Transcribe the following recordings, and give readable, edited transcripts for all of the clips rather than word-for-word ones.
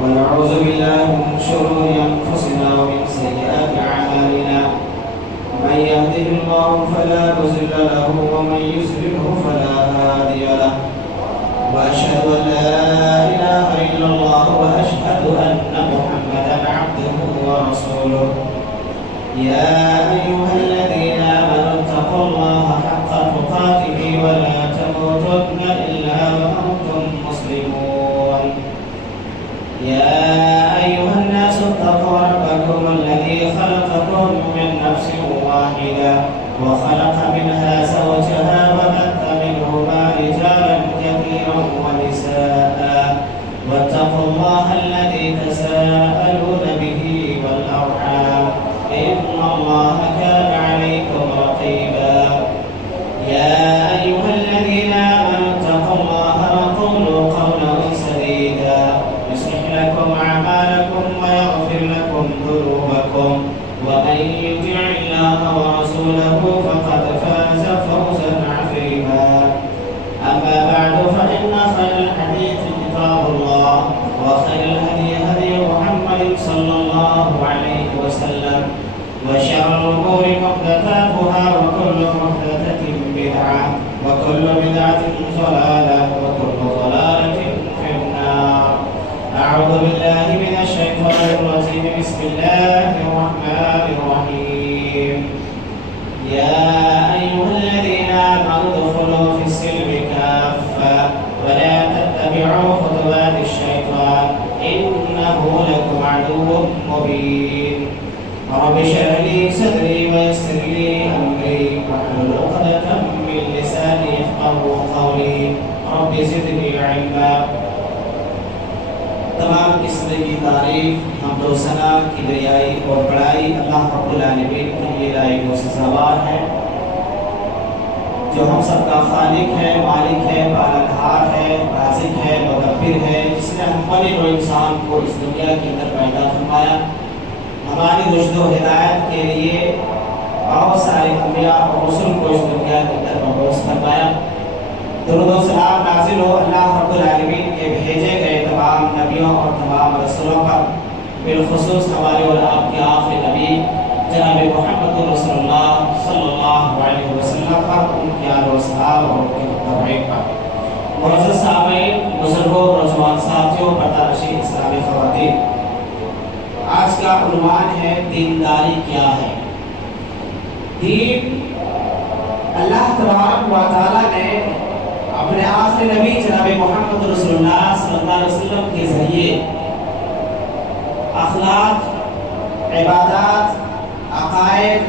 ونعوذ بالله من شرور أنفسنا ومن سيئات أعمالنا من يهده الله فلا مضل له ومن يضلل فلا هادي له وأشهد أن لا إله إلا الله وأشهد أن محمدا عبده ورسوله يا أيها الذين آمنوا اتقوا الله حق تقاته ولا تموتن إلا وأنتم مسلمون يا أيها الناس اتقوا ربكم الذي خلقكم من نفس واحدة وخلق منها زوجها وبث منهما رجالا كثيرا ونساء واتقوا الله الذي تساءلون به والأرحام إن الله كان عليكم رقيبا يا أيها الذين آمنوا اتقوا الله وقولوا قولا سديدا يصلح لكم أعمالكم ويغفر لكم ذنوبكم ومن يطع الله ورسوله فقد فاز فوزا عظيما أما بعد فإن خير الحديث كتاب الله وخير الهدي هدي محمد صلى الله عليه وسلم وشر الأمور محدثاتها وكل محدثة بدعة وكل بدعة ضلالة وكل ضلالة في النار أعوذ بالله من الشيطان الرجيم بسم الله الرحمن الرحيم يا أيها الذين آمنوا ادخلوا في السلم كافة ولا تتبعوا خطوات الشيطان إنه لكم عدو مبين رب اشرح لي صدري ويسر لي أمري واحلل عقدة من لساني يفقهوا قولي رب زدني علما تمام قسم کی تعریف حمد و ثنا کبریائی اور بڑائی اللہ رب العالمین کے لیے لائق و سزاوار ہے جو ہم سب کا خالق ہے، مالک ہے، پالنہار ہے، رازق ہے، مدبر ہے، جس نے ہمارے و انسان کو اس دنیا کے اندر پیدا فرمایا، ہماری رشد و ہدایت کے لیے بہت سارے انبیاء اور رسول کو اس دنیا کے اندر مبعوث فرمایا۔ درود و سلام نازل ہو اللہ رب العالمین کے بھیجے گئے تمام نبیوں اور تمام رسولوں پر، بالخصوص ہمارے اور آپ کے آخری نبی جناب محمد رسول اللہ صلی اللہ علیہ وسلم پر، ان کے آل و اصحاب اور ان کے متبعین پر۔ معزز سامعین، بزرگوں، نوجوان ساتھیوں، پردہ نشین اسلامی خواتین، آج کا عنوان ہے دینداری کیا ہے۔ دین اللہ تبارک و تعالیٰ نے اپنے آخری نبی جناب محمد رسول اللہ صلی اللہ علیہ وسلم کے ذریعے اخلاق، عبادات، عقائد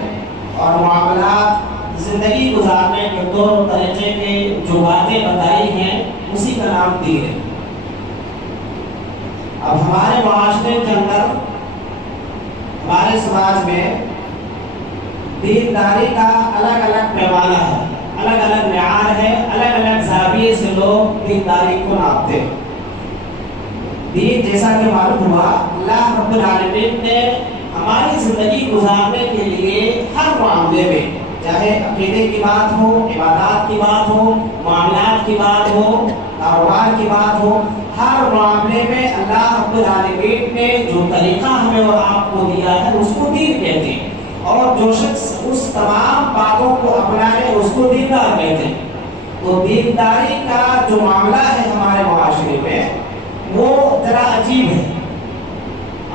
اور معاملات، زندگی گزارنے کے طور طریقے کے جو باتیں بتائی ہیں اسی کا نام دین ہے۔ اب ہمارے معاشرے کے اندر، ہمارے سماج میں دینداری کا الگ الگ پیمانہ ہے، الگ الگ معیار ہے، الگ الگ زاویے سے لوگ دینداری کو ناپتے ہیں۔ دین جیسا کہ معلوم ہوا، اللہ رب العالمین نے ہماری زندگی گزارنے کے لیے ہر معاملے میں، چاہے عقیدے کی بات ہو، عبادات کی بات ہو، معاملات کی بات ہو، کاروبار کی بات ہو، ہر معاملے میں اللہ رب العالمین نے جو طریقہ ہمیں اور آپ کو دیا ہے اس کو دین کہتے ہیں، اور جو شخص اس تمام باتوں کو اپنا لے اس کو دیندار کہتے ہیں۔ تو دینداری کا جو معاملہ ہے ہمارے معاشرے میں وہ ذرا عجیب ہے،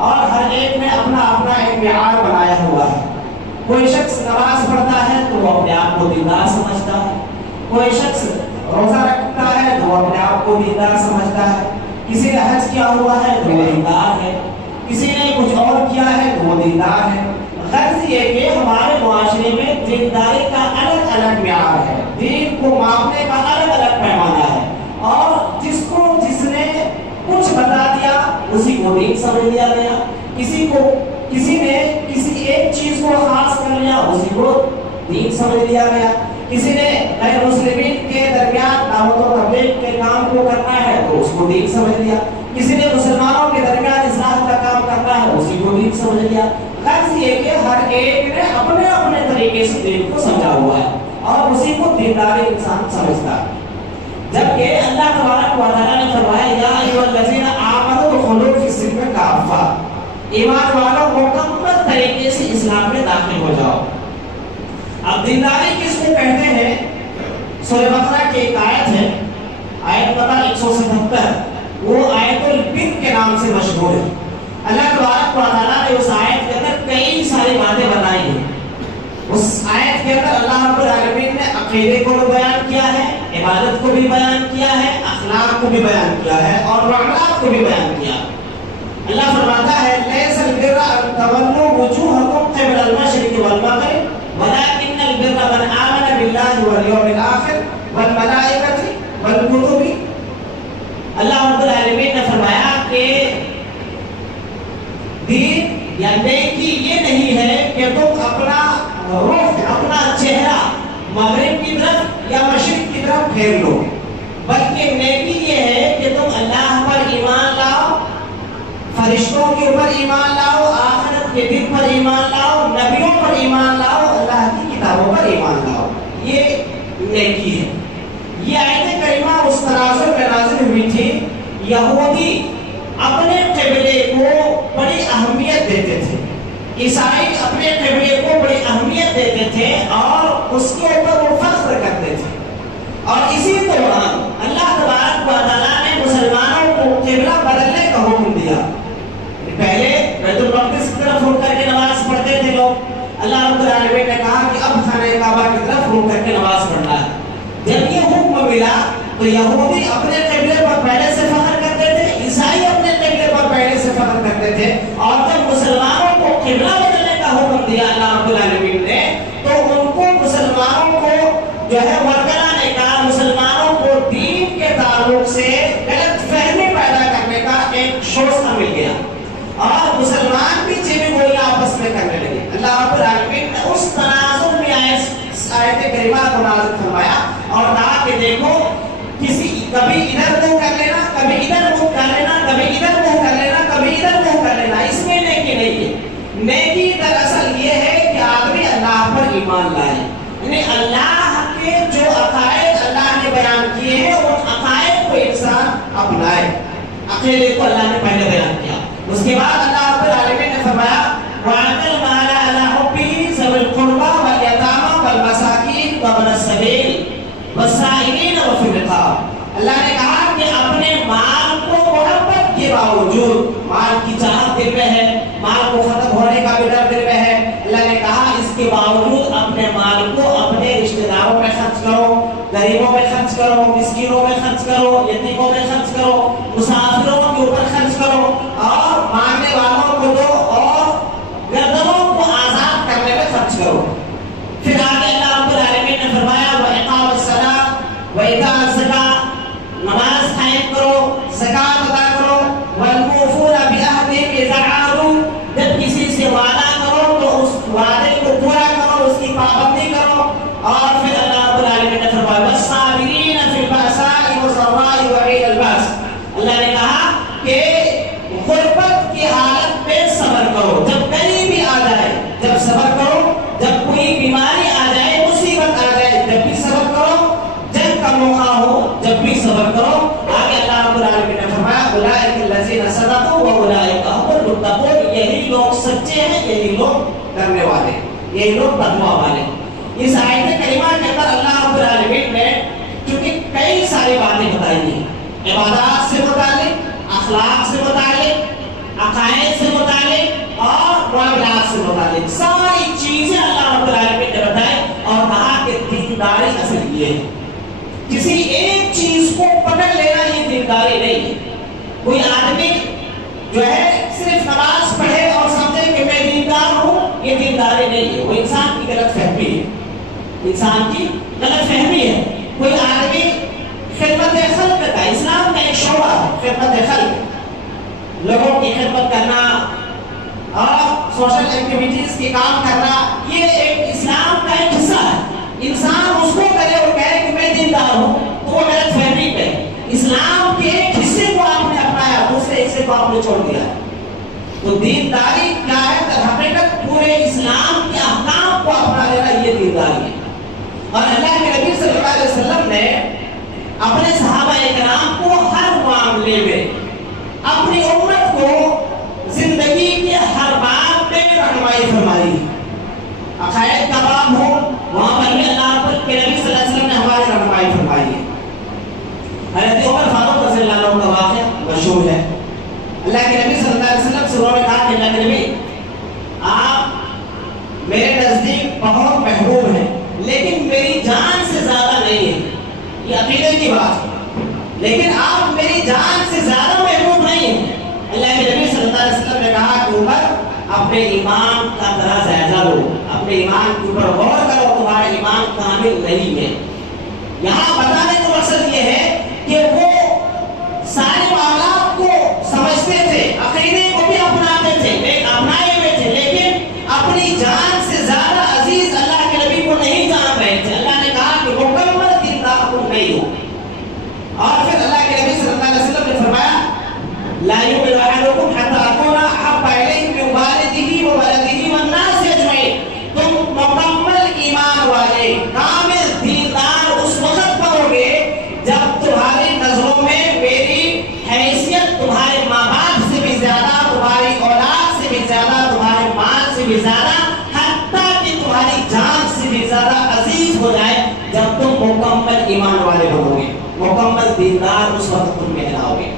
اور ہر ایک نے اپنا اپنا ایک معیار بنایا ہوا ہے۔ کوئی شخص نماز پڑھتا ہے تو وہ اپنے آپ کو دیندار سمجھتا ہے، کوئی شخص روزہ رکھتا ہے تو وہ اپنے آپ کو دیندار سمجھتا ہے، کسی نے حج کیا ہوا ہے تو وہ دیندار ہے، کسی نے کچھ اور کیا ہے تو وہ دیندار ہے۔ غرض یہ کہ ہمارے معاشرے میں دینداری کا الگ الگ معیار ہے، دین کو ماننے کا الگ الگ پیمانہ ہے، اور جس نے کچھ بتا دیا اسی کو دین سمجھ لیا گیا، کسی نے کسی ایک چیز کو خاص کر لیا اسی کو دین سمجھ لیا گیا، کسی نے غیر مسلمین کے درمیان دعوت و تبلیغ کے کام کو کرنا ہے تو اس کو دین سمجھ لیا، کسی نے مسلمانوں کے درمیان اصلاح کا کام کرنا ہے اسی کو دین سمجھ لیا۔ غرض یہ کہ ہر ایک نے اپنے اپنے طریقے سے دین کو سمجھا ہوا ہے اور اسی کو دیندار انسان سمجھتا ہے۔ جبکہ اللہ تبارک و تعالیٰ نے فرمایا یا ایھاالذین آمنوا ادخلوا فی السلم کافہ، ایمان والوں مکمل طریقے سے اسلام میں داخل ہو جاؤ۔ اب دینداری کس کو کہتے ہیں؟ سورہ بقرہ کی ایک آیت ہے، آیت نمبر 177، وہ آیت البر کے نام سے مشہور ہے۔ اللہ تبارک و تعالیٰ نے اس آیت کے اندر کئی ساری باتیں بتائی ہیں۔ اس آیت کے اندر اللہ رب العالمین نے عقیدے کو بھی بیان کیا ہے، عبادت کو بھی بیان کیا ہے، اخلاق کو بھی بیان کیا ہے اور معاملات کو بھی بیان کیا۔ اللہ فرماتا ہے لیس البر ان تولوا وجوہکم قبل المشرق والمغرب ولکن البر من آمن باللہ والیوم الآخر والملائکۃ والکتب۔ اللہ رب العالمین نے فرمایا کہ دین یا نیکی یہ نہیں ہے کہ تم اپنا رخ، اپنا چہرہ مغرب کی طرف یا مشرق کی طرف پھیر لو، بلکہ نیکی یہ ہے کہ تم اللہ پر ایمان لاؤ، فرشتوں کے اوپر ایمان لاؤ، آخرت کے دن پر ایمان لاؤ، نبیوں پر ایمان لاؤ، اللہ کی کتابوں پر ایمان لاؤ، یہ نیکی ہے۔ یہ آیت کریمہ اس تناظر میں نازل ہوئی تھی، یہودی اپنے قبلے کو بڑی اہمیت دیتے تھے، عیسائی اپنے قبلے کو بڑی اہمیت دیتے تھے اور اس کے اوپر وہ فخر کرتے تھے، اور اسی دوران اللہ تبارک و تعالیٰ نے مسلمانوں کو قبلہ بدلنے کا حکم دیا۔ پہلے بیت المقدس کی طرف رخ کر کے نماز پڑھتے تھے لوگ، اللہ رب العالمین نے کہا کہ اب خانہ کعبہ کی طرف رخ کر کے نماز پڑھنا ہے۔ جب یہ حکم ملا تو یہودی اپنے قبلے پر پہلے سے فخر کرتے تھے، عیسائی اپنے قبلے پر پہلے سے فخر کرتے تھے، اور جب مسلمانوں کو قبلہ بدلنے کا حکم دیا اللہ رب العالمین نے تو ان کو مسلمانوں کو جو ہے ورگلانے کا، مسلمانوں کو دین کے تعلق سے غلط فہمی پیدا کرنے کا ایک شوشہ مل گیا، اور مسلمان بھی چیزیں گوئی آپس میں کرنے لگے۔ اللہ رب العالمین نے اس تناظر میں آیت کریمہ کو نازل فرمایا اور کہا کہ دیکھو کسی کبھی ادھر منہ کر لینا، کبھی ادھر منہ کر لینا، کبھی ادھر منہ کر لینا، کبھی ادھر منہ کر لینا، اس میں نیکی نہیں ہے۔ نیکی دراصل یہ ہے کہ آدمی اللہ پر ایمان لائے، یعنی اللہ کے جو عقائد اللہ نے بیان کیے ہیں ان عقائد کو انسان اپنائے۔ عقیدے کو اللہ نے پہلے بیان کیا، اس کے بعد اللہ رب العالمین نے فرمایا وَآتَى الْمَالَ عَلَىٰ حُبِّهِ ذَوِي الْقُرْبَىٰ وَالْيَتَامَىٰ وَالْمَسَاكِينِ وَابْنَ السَّبِيلِ وَالسَّائِلِينَ وَفِي الرِّقَابِ۔ اللہ نے کہا کہ اپنے مال کو محبت کے باوجود، مال کی چاہت دل میں ہے، مال کو ختم ہونے کا بھی ڈر دل میں ہے، اللہ نے کہا اس کے باوجود اپنے مال کو اپنے رشتہ داروں میں خرچ کرو، غریبوں میں خرچ کرو، مسکینوں میں خرچ کرو، یتیموں میں خرچ کرو، مسافروں کے اوپر خرچ کرو، اور مانگنے والوں کو دو اور گردنوں کو آزاد کرنے میں خرچ کرو۔ پھر آگے اللہ رب العالمین نے فرمایا وَإِقَامَ الصَّلَاةِ وَإِيتَاءَ الزَّكَاةِ، نماز قائم کرو، زکات ادا کرو، وَالْمُوفُونَ بِعَهْدِهِمْ إِذَا عَاهَدُوا، جب کسی سے وعدہ کرو تو اس وعدے کو پورا کرو، اس کی پابندی کرو۔ اور پھر اللہ رب العالمین نے فرمایا وَالصَّابِرِينَ فِي الْبَأْسَاءِ وَالضَّرَّاءِ وَحِينَ الْبَأْسِ، اللہ نے کہا کہ غربت کی حالت میں صبر کرو، جب غریبی آ جائے جب صبر کرو، جب کوئی بیماری آ جائے، مصیبت آ جائے جب بھی صبر کرو، جنگ کا موقع ہو جب بھی صبر کرو۔ آگے اللہ رب العالمین نے فرمایا اولئک الذین صدقوا واولئک هم المتقون، یہی لوگ سچے ہیں، یہی لوگ کرنے والے، یہی لوگ تقویٰ والے۔ اس آیت کریمہ کے اندر اللہ رب العالمین نے چونکہ کئی ساری باتیں بتائی ہیں، عبادات سے متعلق، اخلاق سے متعلق، عقائد سے متعلق اور معاملات سے متعلق ساری چیزیں اللہ رب العالمین نے بتائی، اور کہا کہ دینداری اصل یہ ہے، کسی ایک چیز کو پکڑ لینا یہ دینداری نہیں ہے۔ کوئی آدمی جو ہے صرف نماز پڑھے اور سمجھے کہ میں دیندار ہوں، یہ دینداری نہیں ہے، وہ انسان کی غلط فہمی ہے، انسان کی غلط فہمی ہے۔ کوئی آدمی خدمت خلق کا، اسلام کا ایک شعبہ ہے خدمت خلق، لوگوں کی خدمت کرنا اور سوشل ایکٹیویٹیز کے کام کرنا، یہ ایک اسلام کا ایک حصہ ہے۔ انسان اس کو کرے اور کہے کہ میں دیندار ہوں تو وہ غلط فہمی پہ، اسلام کے ایک حصے کو آپ نے اپنایا، دوسرے حصے کو آپ نے چھوڑ دیا۔ تو دینداری کیا ہے؟ در حقیقت پورے اسلام کے احکام کو اپنا لینا، یہ دینداری ہے۔ اور اللہ کے نبی صلی اللہ علیہ وسلم نے اپنے عقائد کا باب ہو، وہاں پر بھی اللہ کے نبی صلی اللہ علیہ وسلم نے ہماری رہنمائی فرمائی ہے۔ حضرت عمر فاروق رضی اللہ عنہ کا واقعہ مشہور ہے۔ اللہ کے نبی صلی اللہ علیہ وسلم سے انہوں نے کہا کہ اللہ کے نبی آپ میرے نزدیک بہت محبوب ہیں، لیکن میری جان سے زیادہ نہیں ہے۔ یہ عقیدے کی بات ہے، لیکن آپ میری جان سے زیادہ محبوب نہیں ہیں۔ اللہ کے نبی صلی اللہ علیہ وسلم نے کہا کہ عمر اپنے ایمان کا ذرا جائزہ لو، اپنے ایمان کے اوپر غور کرو، تمہارا ایمان کامل نہیں ہے۔ یہاں بتانے کا مقصد یہ ہے کہ وہ سارے معاملات کو سمجھتے تھے، عقیدے کو بھی اپناتے تھے، اپنائے ہوئے تھے، لیکن اپنی جان سے زیادہ عزیز اللہ کے نبی کو نہیں جان رہے تھے۔ اللہ نے کہا کہ مکمل دیندار تم نہیں ہو۔ اور پھر اللہ کے نبی صلی اللہ علیہ وسلم نے فرمایا لا يؤمن احدكم حتى اكون احب اليه من والده وولده والناس اجمعين۔ تم مکمل ایمان والے کامل دیندار اس وقت بنو گے جب تمہاری نظروں میں میری حیثیت تمہارے ماں باپ سے بھی زیادہ، تمہاری اولاد سے بھی زیادہ، تمہارے مال سے بھی زیادہ، حتیٰ کہ تمہاری جان سے بھی زیادہ عزیز ہو جائے جب تم مکمل ایمان والے بنو گے، مکمل دیندار اس وقت تم کہلاؤ گے۔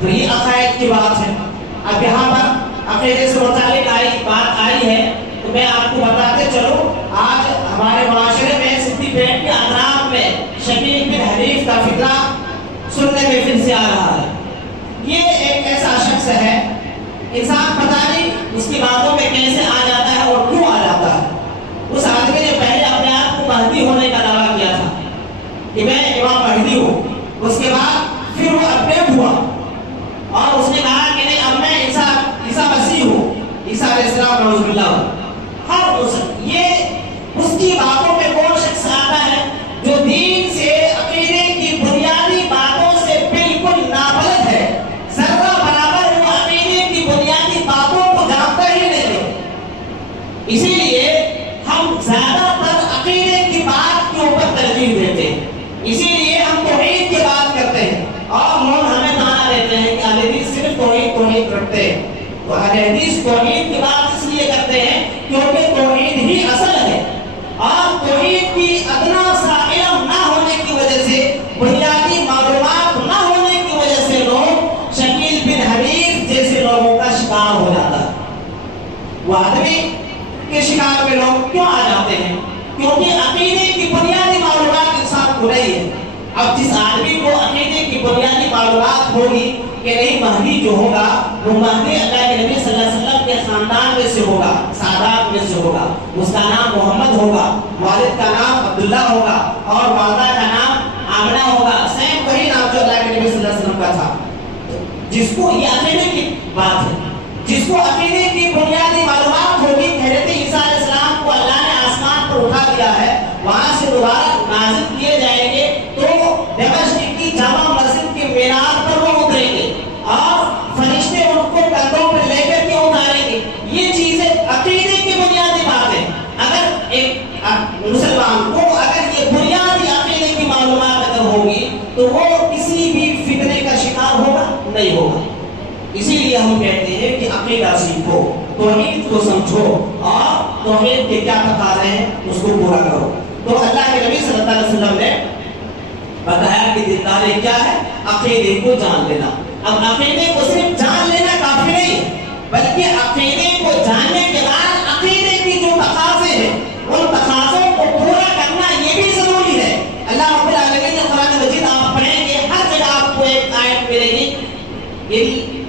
تو یہ عقائد کی بات ہے۔ اب یہاں پر عقیدے سے متعلق بات آئی ہے تو میں آپ کو بتاتے چلو، آج ہمارے معاشرے میں صدی پیٹ کے اطراف میں شکیل بن حریف کا فتنہ سننے میں پھر سے آ رہا ہے۔ یہ ایک ایسا شخص ہے، انسان پتہ نہیں اس کی باتوں میں کیسے آ جاتا ہے اور کیوں آ جاتا ہے۔ اس آدمی نے پہلے اپنے آپ کو مہدی ہونے کا دعویٰ کیا تھا کہ میں امام مہدی ہوں، اس کے بعد پھر وہ اپڈیٹ ہوا اور اس نے کہا کہ نہیں اب میں عیسیٰ مسیح ہوں، عیسیٰ علیہ السلام نعوذ باللہ ہوں۔ یہ اس کی باتوں میں کون شخص آتا ہے جو دین سے، عقیدے کی بنیادی باتوں سے بالکل نابلد ہے، ذرہ برابر وہ عقیدے کی بنیادی باتوں کو جانتا ہی نہیں ہے۔ اسی لیے ہم زیادہ تر عقیدے کی بات کے اوپر ترجیح دیتے ہیں، اسی لیے ہم توحید کی بات کرتے ہیں اور لوگ ہمیں تانا دیتے ہیں کہ اہل حدیث صرف توحید رکھتے ہیں۔ تو اہل حدیث توحید کی بات اس لیے کرتے ہیں کیونکہ توحید ہی اصل ہے، اور توحید کی ادنا سا علم نہ ہونے کی وجہ سے، بنیادی معلومات نہ ہونے کی وجہ سے لوگ شکیل بن حریف جیسے لوگوں کا شکار ہو جاتا ہے۔ وہ آدمی کے شکار میں لوگ کیوں آ جاتے ہیں؟ کیونکہ عقیدے کی بنیادی معلومات انسان کو نہیں ہے۔ اب جس آدمی کو عقیدے کی بنیادی معلومات ہوگی کہ نہیں مہدی جو ہوگا وہ مہدی اللہ کے نبی صلی اللہ علیہ وسلم کے خاندان میں سے ہوگا، سادات میں سے ہوگا، اس کا نام محمد ہوگا، والد کا نام عبداللہ ہوگا اور والدہ کا نام آمنہ ہوگا، سیم وہی نام جو اللہ کے نبی صلی اللہ علیہ وسلم کا تھا۔ جس کو یہ عقیدے کی بات ہے، جس کو عقیدے کی بنیادی معلومات ہوگی، حضرت عیسیٰ علیہ السلام کو اللہ نے آسمان پر اٹھا دیا ہے، وہاں سے دوبارہ نازل کیے جائیں گے تو دمشق کی جامع مسجد کے مینار پر وہ اتریں گے اور فرشتے ان کو کندھوں پر لے کر کے اتاریں گے۔ یہ چیزیں عقیدے کی بنیادی بات ہے۔ اگر ایک مسلمان کو اگر یہ بنیادی عقیدے کی معلومات اگر ہوگی تو وہ کسی بھی فتنے کا شکار ہوگا نہیں ہوگا۔ اسی لیے ہم کہتے ہیں کہ عقیدہ سیکھو، توحید کو سمجھو اور توحید کے کیا تقاضے ہیں اس کو پورا کرو۔ تو اللہ کے نبی صلی اللہ علیہ وسلم نے بتایا کہ دینداری کیا ہے؟ عقیدے کو جان لینا۔ اب عقیدے کو صرف جان لینا کافی نہیں ہے، بلکہ عقیدے کو جاننے کے بعد عقیدے کی جو تقاضے ہیں ان تقاضوں کو پورا کرنا یہ بھی ضروری ہے۔ اللہ رب العالمین نے قرآن مجید آپ پڑھیں گے، ہر جگہ آپ کو ایک آیت ملے گی،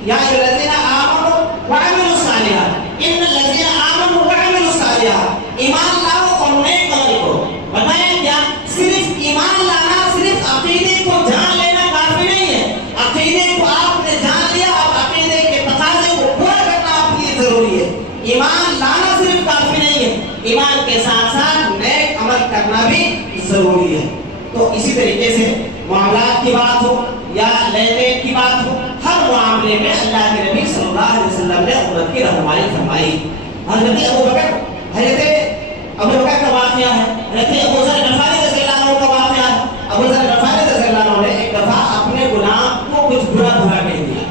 یا الذین آمنوا وعملوا الصالحات، ان الذین آمنوا وعملوا الصالحات، ایمان لاؤ اور نیک عمل کرو۔ بتائیں کیا صرف ایمان لانا، صرف عقیدے کو جان لینا کافی نہیں ہے؟ عقیدے کو آپ نے جان لیا، اب عقیدے کے تقاضے کو پورا کرنا آپ کے لیے ضروری ہے۔ ایمان لانا صرف کافی نہیں ہے، ایمان کے ساتھ ساتھ نیک عمل کرنا بھی ضروری ہے۔ تو اسی طریقے سے معاملات کی بات ہو یا لین دین کی بات ہو، ہر معاملے میں اللہ کے نبی صلی اللہ علیہ وسلم نے امت کی رہنمائی فرمائی۔ حضرت ابو بکر کا واقعہ ہے، حضرت ابو ذر غفاری رضی اللہ عنہ کا واقعہ ہے۔ ابو ذر غفاری رضی اللہ عنہ نے ایک دفعہ اپنے غلام کو کچھ برا کہہ دیا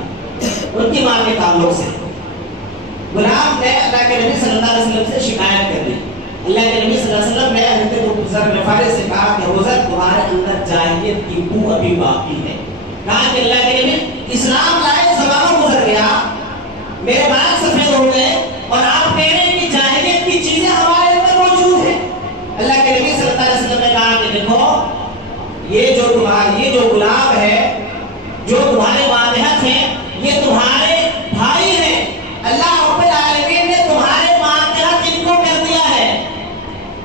ان کی ماں کے تعلق سے۔ غلام نے اللہ کے نبی صلی اللہ علیہ وسلم سے شکایت کر دی اللہ کے نبی صلی اللہ علیہ وسلم نے حضرت ذر غفاری سے کہا کہ حضرت تمہارے اندر جاہلیت کی بو ابھی باقی ہے. کہا کہ اللہ کے نبی اسلام لائے زمانہ گزر گیا, میرے بال سفید ہو گئے اور آپ کہہ رہے ہیں کہ جاہلیت کی چیزیں ہمارے اندر موجود ہیں. اللہ کے نبی صلی اللہ علیہ وسلم نے کہا کہ دیکھو یہ جو غلام ہے, جو تمہارے ماتحت ہیں, یہ تمہارے بھائی ہیں. اللہ رب العالمین نے تمہارے ماتحت ان کو کر دیا ہے.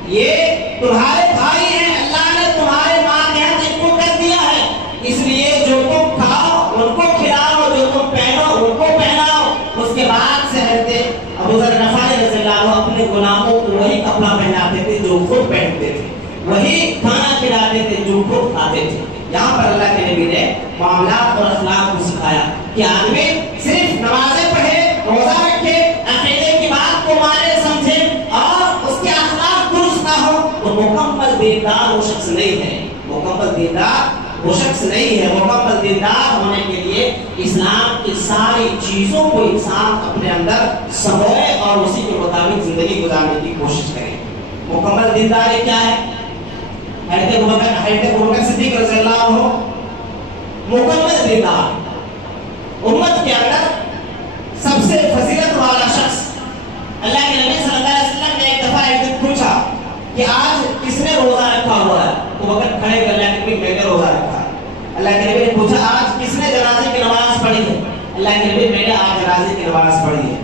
یہ تمہارے بھائی ہیں, اللہ نے تمہارے ماتحت ان کو کر دیا ہے. اس لیے جو تم کھاؤ ان کو کھلاؤ, جو تم پہنو ان کو پہناؤ. اس کے بعد سے حضرت ابو ذر غفاری رضی اللہ عنہ اپنے غلاموں کو وہی کپڑا پہناتے تھے جو خود پہنتے تھے, وہی کھانا کھلاتے تھے جو خود کھاتے تھے. یہاں پر اللہ کے نبی نے معاملات اور اخلاق کو سکھایا کہ آدمی صرف نمازیں پڑھے, روزہ رکھے, عقیدے کی بات کو مانے سمجھے اور اس کے اخلاق درست نہ ہو تو مکمل دیندار وہ شخص نہیں ہے. مکمل دیندار وہ شخص نہیں ہے. مکمل دیندار ہونے کے لیے اسلام کی ساری چیزوں کو انسان اپنے اندر سموئے اور اسی کے مطابق زندگی گزارنے کی کوشش کرے. مکمل دینداری کیا ہے؟ حضرت ابوبکر صدیق رضی اللہ عنہ مکمل دیندار, امت کے اندر سب سے فضیلت والا شخص. اللہ کے نبی صلی اللہ علیہ وسلم نے ایک دفعہ ایک دن پوچھا کہ آج کس نے روزہ رکھا ہوا ہے؟ تو وقت کھڑے کر اللہ کے نبی میں نے روزہ رکھا. اللہ کے نبی نے پوچھا آج کس نے جنازے کی نماز پڑھی ہے؟ اللہ کے نبی میں نے آج جنازے کی نماز پڑھی ہے.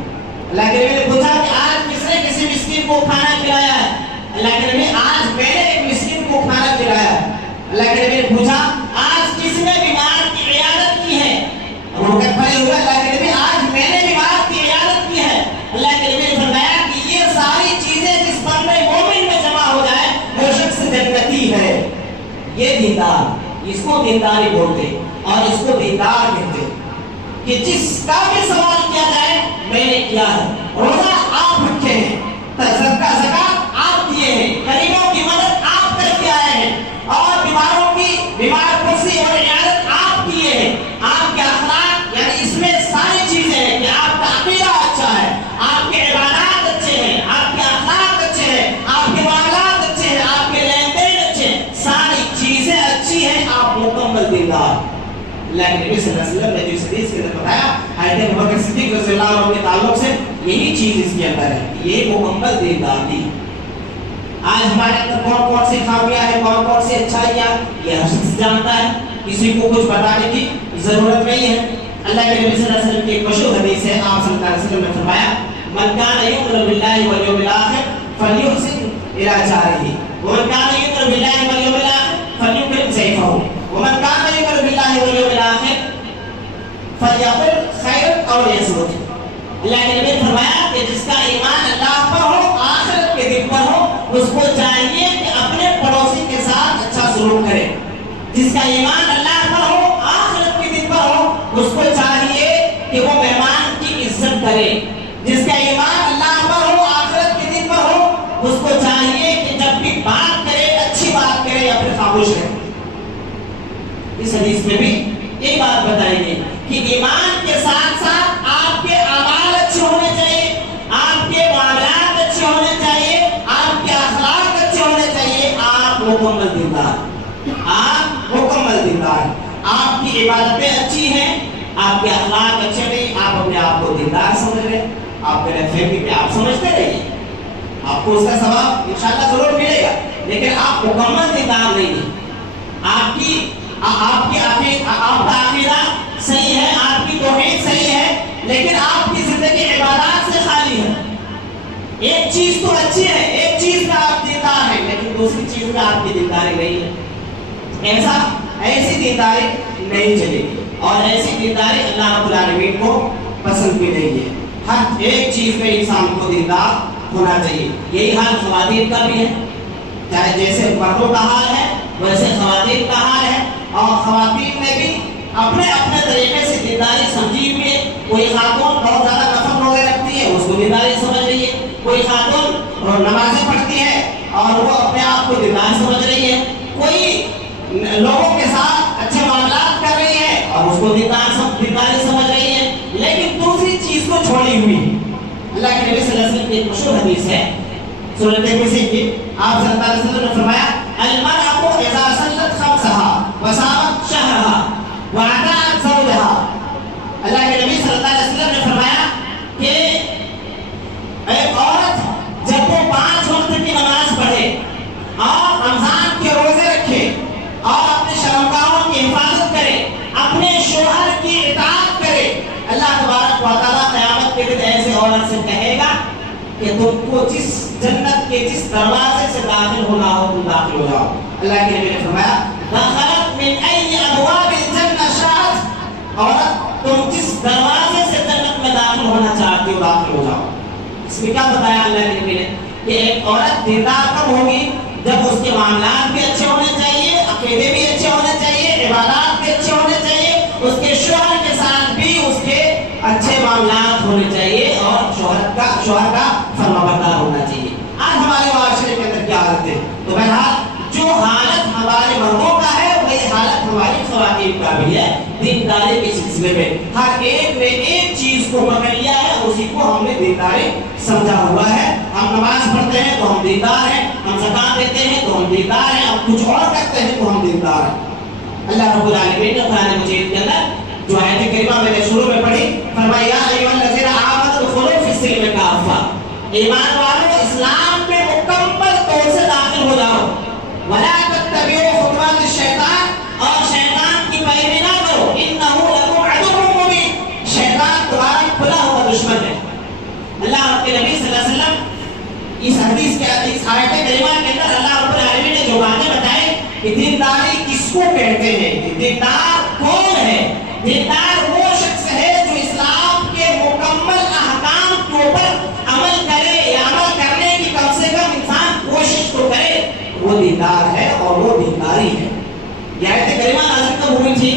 اللہ کے نبی نے پوچھا کہ آج کس نے کسی مسکین کو کھانا کھلایا ہے؟ اللہ کے نبی آج میں نے ایک مسکین کو کھانا کھلایا ہے. اللہ کے نبی نے پوچھا آج کس نے بیمار کی عیادت کی ہے؟ رو کر کھڑے ہوئے. اللہ کے نبی آج میں نے بیمار کی عیادت کی ہے. اللہ کے نبی نے فرمایا کہ یہ ساری چیزیں جس بندے مومن میں جمع ہو جائے وہ شخص جنتی ہے. یہ دیندار, اس کو دینداری بولتے اور اس کو دیندار کہتے کہ جس کا بھی سوال کیا جائے میں نے کیا ہے. روزہ آپ رکھے ہیں, زکات آپ دیے ہیں, غریبوں کی مدد آپ کر کے آئے ہیں اور بیمار پرسی اور عیادت آپ کیے ہیں. آپ کے اخلاق یعنی اس میں ساری چیزیں ہیں کہ آپ کا عقیدہ اچھا ہے, آپ کے عبادات اچھے ہیں, آپ کے اخلاق اچھے ہیں, آپ کے معاملات اچھے ہیں, آپ کے لین دین اچھے ہیں, ساری چیزیں اچھی ہیں, آپ مکمل دیندار. اللہ کے نبی صلی اللہ علیہ وسلم نے جو حدیث کے اندر بتایا حضرت ابوبکر صدیق رضی اللہ عنہ کے تعلق سے یہی چیز اس کے اندر ہے, یہ مکمل دینداری. آج ہمارے اندر کون کون سی خامیاں ہیں, کون کون سی اچھائیاں, یہ ہر شخص جانتا ہے, کسی کو کچھ بتانے کی ضرورت نہیں ہے. اللہ کے نبی صلی اللہ علیہ وسلم کی ایک مشہور حدیث ہے, آپ صلی اللہ علیہ وسلم نے فرمایا من کان یؤمن باللہ والیوم الاخر فلیحسن الی جارہ ومن کان یؤمن باللہ والیوم الاخر فلیکرم ضیفہ ومن کان یؤمن باللہ والیوم الاخر فلیقل خیر او لیصمت. اللہ کے نبی نے فرمایا کہ جس کا ایمان اللہ پر ہو, آخرت کے دن پر ہو, اس کو چاہیے کہ اپنے پڑوسی کے ساتھ اچھا سلوک کرے. جس کا ایمان اللہ پر ہو, آخرت کے دن پر ہو, اس کو چاہیے کہ وہ مہمان کی عزت کرے. جس کا ایمان اللہ پر ہو, آخرت کے دن پر ہو, اس کو چاہیے کہ جب بھی بات کرے اچھی بات کرے یا پھر خاموش رہے. اس حدیث میں بھی یہی بات بتائی گئی کہ ایمان کے ساتھ ساتھ آپ کے اعمال اچھے ہونے چاہیے, آپ کے معاملات اچھے ہونے چاہیے, آپ کے اخلاق اچھے ہونے چاہیے. آپ مکمل دیندار, آپ مکمل دیندار. آپ کی عبادتیں اچھی ہیں, آپ کے اخلاق اچھے نہیں, آپ اپنے آپ کو دیندار سمجھ رہے, آپ میرے فیملی میں آپ سمجھتے رہیے, آپ کو اس کا ثواب انشاءاللہ ضرور ملے گا, لیکن آپ مکمل دیندار نہیں ہیں. آپ کا عقیدہ صحیح ہے, آپ کی توحید صحیح ہے, لیکن آپ کی زندگی عبادات سے خالی ہے. ایک چیز تو اچھی ہے, ایک چیز میں آپ دیندار ہیں, لیکن دوسری چیز میں آپ کی دینداری نہیں ہے. ایسی دینداری نہیں چلے گی, اور ایسی دینداری اللہ رب العالمین کو پسند بھی نہیں ہے. ہر ایک چیز میں انسان کو دیندار ہونا چاہیے. یہی حال خواتین کا بھی ہے, چاہے جیسے مردوں کا حال ہے ویسے خواتین کا حال ہے, اور خواتین نے بھی اپنے اپنے طریقے سے دینداری سمجھی ہوئی ہے. کوئی خاتون بہت زیادہ نفل روزے رکھتی ہے, اس کو دینداری سمجھ رہی ہے. کوئی خاتون نمازیں پڑھتی ہے اور وہ اپنے آپ کو دیندار سمجھ رہی ہے. کوئی لوگوں کے ساتھ اچھے معاملات کر رہی ہے اور اس کو دینداری سمجھ رہی ہے, لیکن دوسری چیز کو چھوڑی ہوئی. اللہ کے نبی صلی اللہ علیہ وسلم کی ایک مشہور حدیث ہے سورۃ ترمذی کی آپ صلی اللہ علیہ وسلم نے فرمایا المرأة اذا صلت خمسها وصامت شهرها وأطاعت زوجها، اللہ کے نبی صلی اللہ علیہ وسلم نے فرمایا کہ ایک عورت جب وہ 5 وقت کی نماز پڑھے اور رمضان کے روزے رکھے اور اپنے شرمگاہوں کی حفاظت کرے، اپنے شوہر کی اطاعت کرے، اللہ تبارک و تعالیٰ قیامت کے دن ایسے عورت سے کہے گا کہ تم کو جس جنت کے جس دروازے سے داخل ہونا ہو تم داخل ہو جاؤ۔ اللہ کے نبی نے فرمایا دخلت من ای ابواب الجنہ شاءت، عورت تم جس دروازے سے جنت میں داخل ہونا چاہتی ہو داخل ہو جاؤ۔ اس میں کیا بتایا اللہ کے نبی نے کہ ایک عورت دیندار کب ہوگی جب اس کے معاملات بھی اچھے ہونے چاہیے، عقیدے بھی اچھے ہونے چاہیے، عبادات بھی اچھے ہونے چاہیے، اس کے شوہر کے ساتھ بھی اس کے اچھے معاملات ہونے چاہیے اور شوہر کا فرمانبردار ہونا چاہیے۔ آج ہمارے معاشرے کے اندر کیا حالت ہے؟ تو بہرحال جو حالت ہمارے مردوں کا ہے وہی حالت ہماری خواتین کا بھی ہے۔ دینداری کے سلسلے میں ہر ایک نے ایک چیز کو پکڑ لیا ہے، اسی کو ہم نے دینداری سمجھا ہوا ہے۔ ہم نماز پڑھتے ہیں تو ہم دیندار ہیں، ہم زکات دیتے ہیں تو ہم دیندار ہیں، ہم کچھ اور کرتے ہیں تو ہم دیندار ہیں۔ اللہ رب العالمین نے قرآن مجید کے اندر جو آیت کریمہ میں نے شروع میں پڑھی فرمایا یا ایھا الذین آمنوا ادخلوا فی السلم کافہ، ایمان والو اسلام میں مکمل طور سے داخل ہو جاؤ، ولا تتبعوا خطوات الشیطان، اور شیطان کی پیروی نہ کرو، انہ لکم عدو مبین، شیطان تمہارا کھلا ہوا دشمن ہے۔ اللہ کے نبی صلی اللہ علیہ وسلم اس حدیث کے اس آیت کریمہ کے اندر اللہ رب العالمین نے جو باتیں بتائی کہ دینداری کس کو کہتے ہیں، دیندار کون ہے؟ دیندار وہ شخص ہے جو اسلام کے مکمل احکام کے اوپر عمل کرے یا عمل کرنے کی کم سے کم انسان کوشش تو کرے، وہ دیندار ہے اور وہ دینداری ہے۔ یہ آیت کریمہ نازل کب ہوئی تھی؟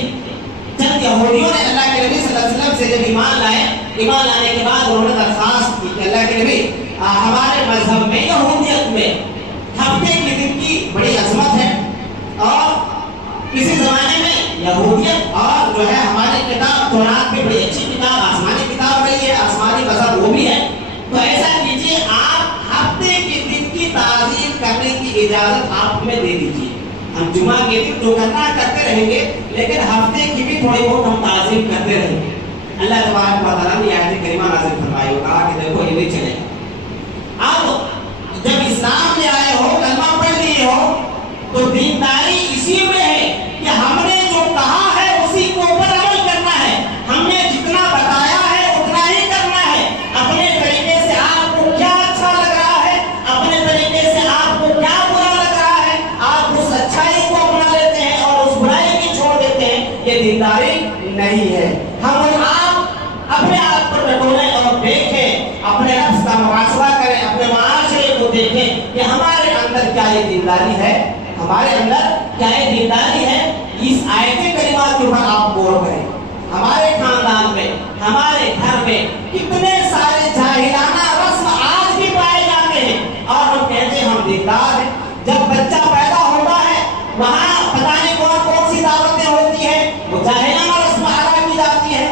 چند یہودیوں نے اللہ کے نبی صلی اللہ علیہ وسلم سے جب ایمان لائے، ایمان لانے کے بعد انہوں نے درخواست کی کہ اللہ کے نبی ہمارے مذہب میں یہودیت میں ہفتے کے دن کی بڑی عظمت ہے اور کسی زمانے میں یہودیت اور جو ہے ہماری کتاب تورات بھی بڑی اچھی کتاب، آسمانی کتاب رہی ہے، آسمانی مذہب وہ بھی ہے، تو ایسا کیجیے آپ ہفتے کے دن کی تعظیم کرنے کی اجازت آپ ہمیں دے دیجیے، ہم جمعہ کے دن جو کرنا کرتے رہیں گے لیکن ہفتے کی بھی تھوڑی بہت ہم تعظیم کرتے رہیں گے۔ اللہ تبارک و تعالیٰ نے آیت کریمہ نازل فرمائی اور کہا کہ دیکھو یہ نہیں چلے گا، اب جب اسلام میں آئے ہو، کلمہ پڑھ لیے ہو، تو دینداری اسی میں ہے کہ ہم نے جو کہا ہے اسی کے اوپر عمل کرنا ہے، ہم نے جتنا بتایا ہے اتنا ہی کرنا ہے، اپنے طریقے سے آپ کو کیا اچھا لگ رہا ہے، اپنے طریقے سے آپ کو کیا برا لگ رہا ہے، آپ اس اچھائی کو اپنا لیتے ہیں اور اس برائی کو چھوڑ دیتے ہیں، یہ دینداری نہیں ہے۔ ہم اور آپ اپنے آپ پر بٹولیں اور دیکھیں، اپنے نفس کا محاسبہ کریں، اپنے معاشرے کو دیکھیں کہ ہمارے اندر کیا یہ دینداری ہے، ہمارے اندر کیا یہ دینداری ہے۔ اس آیت کریمہ کے اوپر آپ غور کریں، ہمارے خاندان میں، ہمارے گھر میں کتنے سارے جاہلانہ رسم آج بھی پائے جاتے ہیں اور ہم کہتے ہیں ہم دیندار ہیں۔ جب بچہ پیدا ہوتا ہے وہاں پتہ نہیں کون کون سی دعوتیں ہوتی ہیں، وہ جاہلانہ رسم ادا کی جاتی ہے۔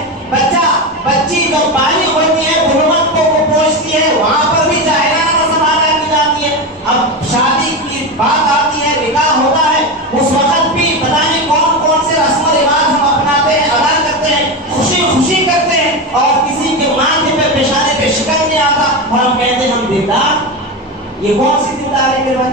بچی جب بالغ ہوتی ہے، بلوغت کو پہنچتی ہے، وہاں پر بھی جاہلانہ رسم ادا کی جاتی ہے۔ اب شادی کی بات آتی ہے، نکاح ہوتا ہے، اس وقت بھی پتہ نہیں کون کون سے رسم و رواج ہم اپناتے ہیں، ادا کرتے ہیں، خوشی کرتے ہیں اور کسی کے ماتھے پہ پیشانے پہ شکن نہیں آتا اور ہم کہتے ہیں ہم دیندار۔ یہ کون سی دینداری ہے میرے بھائی؟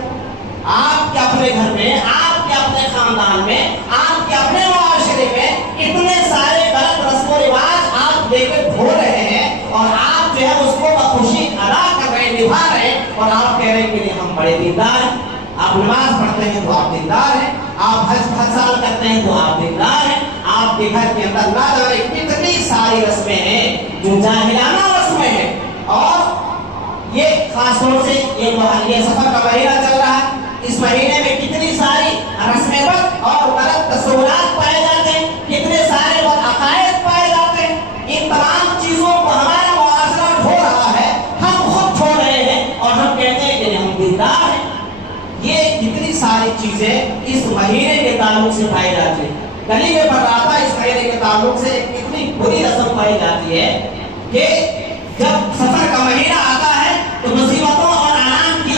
آپ کے اپنے گھر میں، آپ کے اپنے خاندان میں، آپ کے اپنے معاشرے میں اتنے سارے غلط رسم و رواج آپ لے کے دھو رہے ہیں اور آپ جو ہے اس کو بخوشی ادا کر رہے ہیں، نبھا رہے ہیں اور آپ کہہ رہے ہیں کہ ہم بڑے دیندار ہیں۔ آپ نماز پڑھتے ہیں تو آپ دیندار ہیں، آپ حج سال کرتے ہیں تو آپ دیندار ہیں۔ آپ کے گھر کے اندر نہ جانے کتنی ساری رسمیں ہیں جو جاہلانہ رسمیں ہیں، اور یہ خاص طور سے یہ سفر کا مہینہ چل رہا ہے، اس مہینے میں کتنی ساری رسمیں بد اور غلط تصورات پائے جاتے ہیں، کتنے سارے بد عقائد پائے جاتے ہیں۔ ان تمام چیزوں کو ہمارا معاشرہ ڈھو رہا ہے، ہم خود چھوڑ رہے ہیں اور ہم کہتے ہیں کہ ہم دیندار ہیں۔ یہ کتنی ساری چیزیں اس مہینے کے تعلق سے پائی جاتی ہیں۔ گلی میں پڑھ رہا تھا، اس مہینے کے تعلق سے کتنی بری رسم پائی جاتی ہے کہ جب سفر کا مہینہ آتا ہے تو مصیبتوں اور آرام کی